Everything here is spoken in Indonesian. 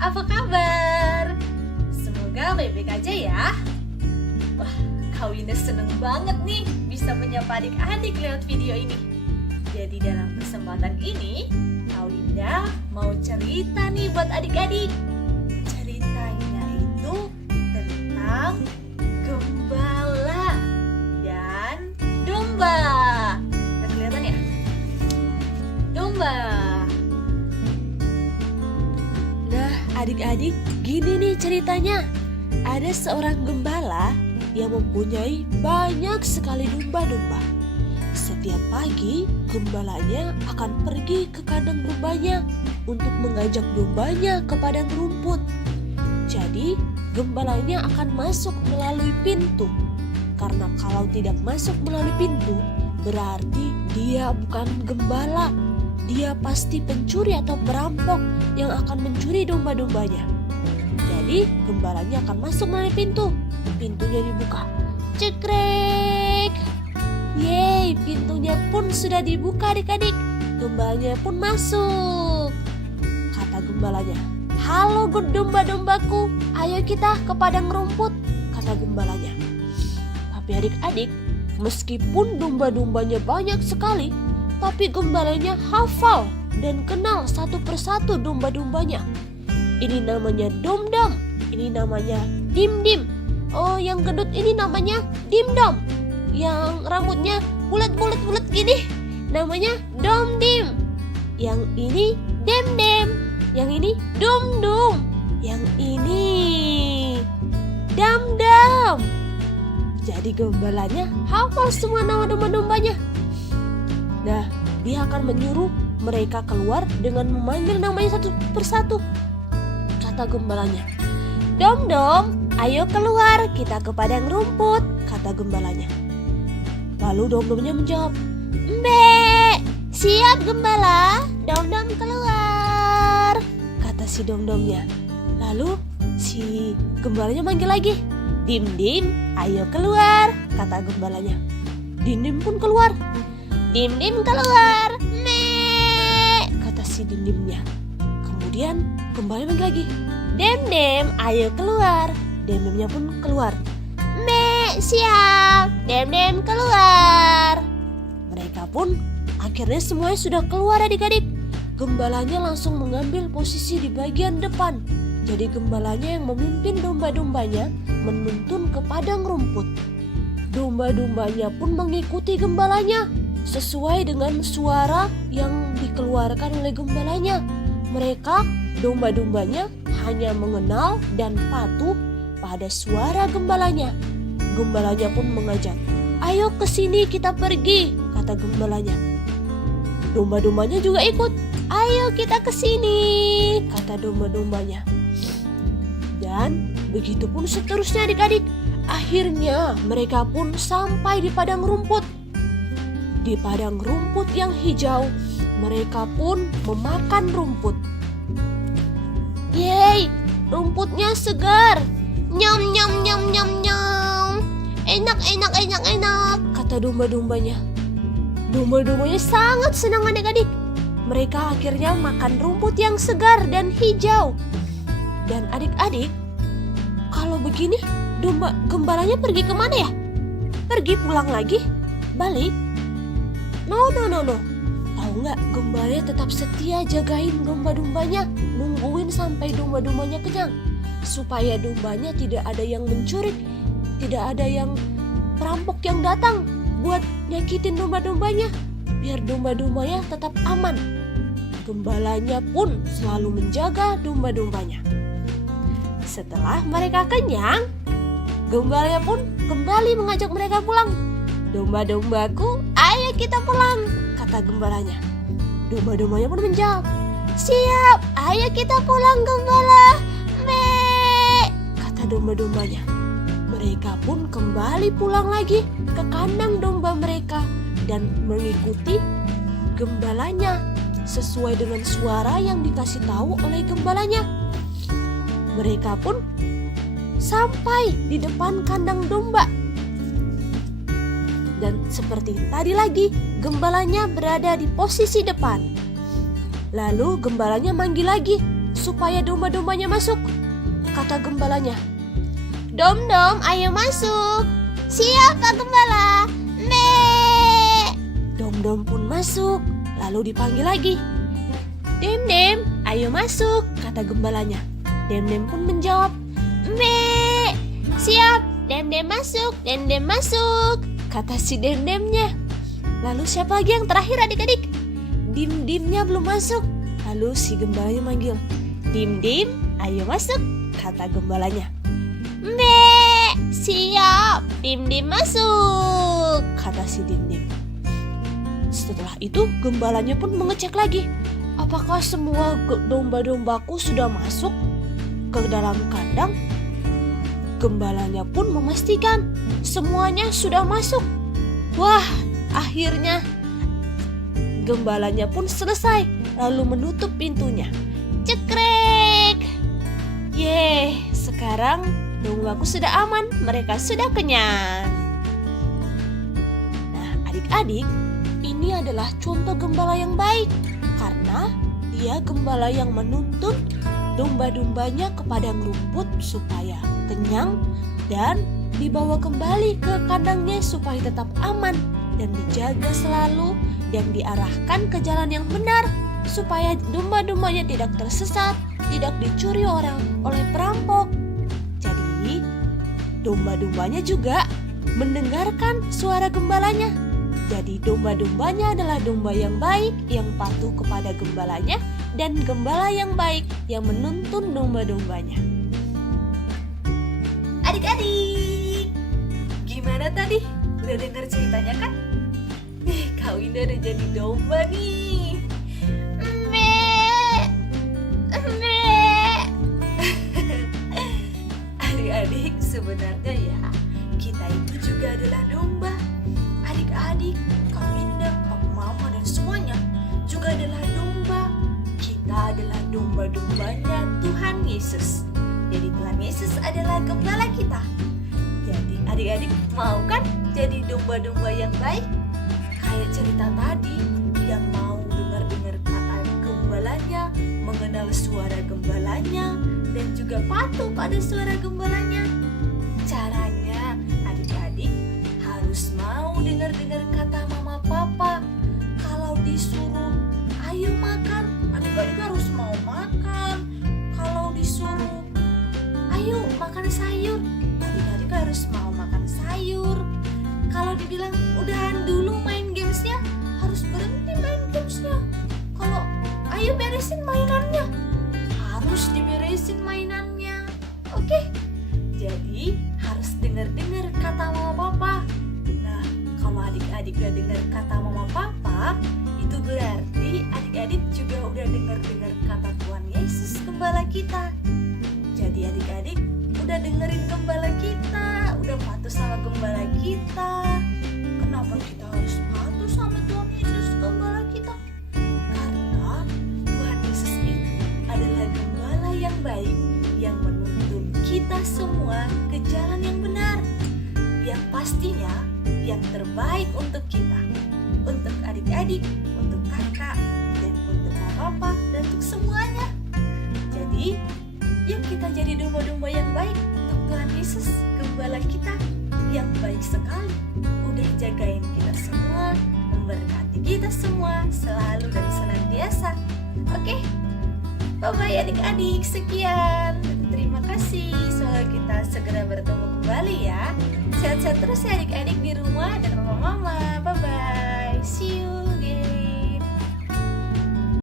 apa kabar? Semoga baik-baik aja ya. Wah, Kak Winda seneng banget nih bisa menyapa adik-adik lewat video ini. Jadi dalam kesempatan ini, Kak Winda mau cerita nih buat adik-adik. Ceritanya itu tentang gembala dan domba. Udah kelihatan ya? Domba. Nah, adik-adik, gini nih ceritanya. Ada seorang gembala yang mempunyai banyak sekali domba-domba. Setiap pagi, gembalanya akan pergi ke kandang dombanya untuk mengajak dombanya ke padang rumput. Jadi, gembalanya akan masuk melalui pintu. Karena kalau tidak masuk melalui pintu, berarti dia bukan gembala. Dia pasti pencuri atau perampok yang akan mencuri domba-dombanya. Jadi gembalanya akan masuk melalui pintu. Pintunya dibuka. Cekrek. Yeay, pintunya pun sudah dibuka adik-adik. Gembalanya pun masuk. Kata gembalanya, "Halo domba-dombaku, ayo kita ke padang rumput," kata gembalanya. Tapi adik-adik, meskipun domba-dombanya banyak sekali, tapi gembalanya hafal dan kenal satu persatu domba-dombanya. Ini namanya Dom-Dom, ini namanya Dim-Dim. Oh, yang gendut ini namanya Dim-Dom. Yang rambutnya bulat-bulat gini namanya Dom-Dim. Yang ini Dem-Dem, yang ini Dum-Dum, yang ini Dam-Dam. Jadi gembalanya hafal semua nama domba-dombanya. Nah, dia akan menyuruh mereka keluar dengan memanggil namanya satu persatu. Kata gembalanya, "Dom-Dom, ayo keluar, kita ke padang rumput," kata gembalanya. Lalu Dom-Domnya menjawab, "Mbe, siap gembala, Dom-Dom keluar," kata si Dom-Domnya. Lalu si gembalanya manggil lagi, "Dim-Dim, ayo keluar," kata gembalanya. Dim-Dim pun keluar. "Dim-Dim keluar, me," kata si Dim-Dimnya. Kemudian kembali manggil lagi, "Dem-Dem, ayo keluar." Dem-Demnya pun keluar. "Me, siap, Dem-Dem keluar." Mereka pun akhirnya semuanya sudah keluar adik-adik. Gembalanya langsung mengambil posisi di bagian depan. Jadi gembalanya yang memimpin domba-dombanya menuntun ke padang rumput. Domba-dombanya pun mengikuti gembalanya sesuai dengan suara yang dikeluarkan oleh gembalanya. Mereka, domba-dombanya, hanya mengenal dan patuh pada suara gembalanya. Gembalanya pun mengajak, "Ayo ke sini kita pergi," kata gembalanya. Domba-dombanya juga ikut, "Ayo kita ke sini," kata domba-dombanya. Dan begitu pun seterusnya adik-adik. Akhirnya mereka pun sampai di padang rumput. Di padang rumput yang hijau, mereka pun memakan rumput. "Yeay, rumputnya segar. Nyam nyam nyam nyam nyam. Enak, kata domba-dombanya. Domba-dombanya sangat senang adik-adik. Mereka akhirnya makan rumput yang segar dan hijau. Dan adik-adik, kalau begini gembalanya pergi kemana ya? Pergi pulang lagi? Balik? No. Tahu nggak, gembalanya tetap setia jagain domba-dombanya, nungguin sampai domba-dombanya kenyang, supaya dombanya tidak ada yang mencuri, tidak ada yang perampok yang datang buat nyakitin domba-dombanya, biar domba-dombanya tetap aman. Gembalanya pun selalu menjaga domba-dombanya. Setelah mereka kenyang, gembalanya pun kembali mengajak mereka pulang. "Domba-dombaku, ayo kita pulang," kata gembalanya. Domba-dombanya pun menjawab, "Siap, ayo kita pulang gembala, me," kata domba-dombanya. Mereka pun kembali pulang lagi ke kandang domba mereka dan mengikuti gembalanya sesuai dengan suara yang dikasih tahu oleh gembalanya. Mereka pun sampai di depan kandang domba. Dan seperti tadi lagi, gembalanya berada di posisi depan. Lalu gembalanya manggil lagi, supaya domba-dombanya masuk. Kata gembalanya. Dom-dom, ayo masuk. Siap, Pak Gembala. Me. Dom-dom pun masuk. Lalu dipanggil lagi. Dem-dem, ayo masuk, kata gembalanya. Dem-dem pun menjawab. Me. Siap, Dem-dem masuk, Dem-dem masuk, kata si Dem-demnya. Lalu siapa lagi yang terakhir adik-adik? Dim-dimnya belum masuk. Lalu si gembalanya manggil. Dim-dim, ayo masuk, kata gembalanya. Me, siap, Dim-dim masuk, kata si Dim-dim. Setelah itu gembalanya pun mengecek lagi. Apakah semua domba-dombaku sudah masuk ke dalam kandang? Gembalanya pun memastikan semuanya sudah masuk. Wah, akhirnya gembalanya pun selesai, lalu menutup pintunya. Cekrek! Yeay, sekarang dombaku sudah aman, mereka sudah kenyang. Nah, adik-adik, ini adalah contoh gembala yang baik karena dia gembala yang menuntun domba-dombanya ke padang rumput supaya kenyang dan dibawa kembali ke kandangnya supaya tetap aman dan dijaga selalu dan diarahkan ke jalan yang benar supaya domba-dombanya tidak tersesat, tidak dicuri orang oleh perampok. Jadi, domba-dombanya juga mendengarkan suara gembalanya. Jadi, domba-dombanya adalah domba yang baik yang patuh kepada gembalanya dan gembala yang baik yang menuntun domba-dombanya. Adik-adik, gimana tadi? Udah dengar ceritanya kan? Kau ini udah jadi domba nih. Adik-adik, sebenarnya ya kita itu juga adalah domba. Adik-adik, Kak Winda, Pak Mama dan semuanya juga adalah domba. Kita adalah domba-dombanya Tuhan Yesus. Jadi Tuhan Yesus adalah gembala kita. Jadi adik-adik mau kan jadi domba-domba yang baik? Kayak cerita tadi yang mau dengar-dengar kata gembalanya, mengenal suara gembalanya, dan juga patuh pada suara gembalanya. Caranya adik-adik harus mau dengar-dengar kata mama papa. Kalau disuruh ayo makan, adik-adik harus mau makan. Kalau disuruh ayo makan sayur, adik-adik harus mau makan sayur. Kalau dibilang udahan dulu main gamesnya, harus berhenti main gamesnya. Kalau ayo beresin mainannya, harus diberesin mainannya. Oke? Jadi harus dengar-dengar kata mama papa. Nah, kalau adik-adik udah dengar kata mama papa, itu berarti adik-adik juga udah dengar-dengar kata Tuhan Yesus gembala kita. Jadi adik-adik udah dengerin gembala kita, udah patuh sama gembala kita. Kenapa kita harus patuh sama Tuhan Yesus gembala kita? Karena Tuhan Yesus itu adalah gembala yang baik yang menuntun kita semua ke jalan yang benar, yang pastinya yang terbaik untuk kita, untuk adik-adik, untuk kakak, dan untuk mama papa, dan untuk semuanya. Jadi yuk kita jadi domba-domba yang baik untuk Tuhan Yesus, gembala kita yang baik sekali. Udah jagain kita semua, memberkati kita semua selalu dan senantiasa. Oke? Bye-bye adik-adik, sekian. Terima kasih, semoga kita segera bertemu kembali ya. Sehat-sehat terus ya adik-adik di rumah dan papa mama. Bye-bye.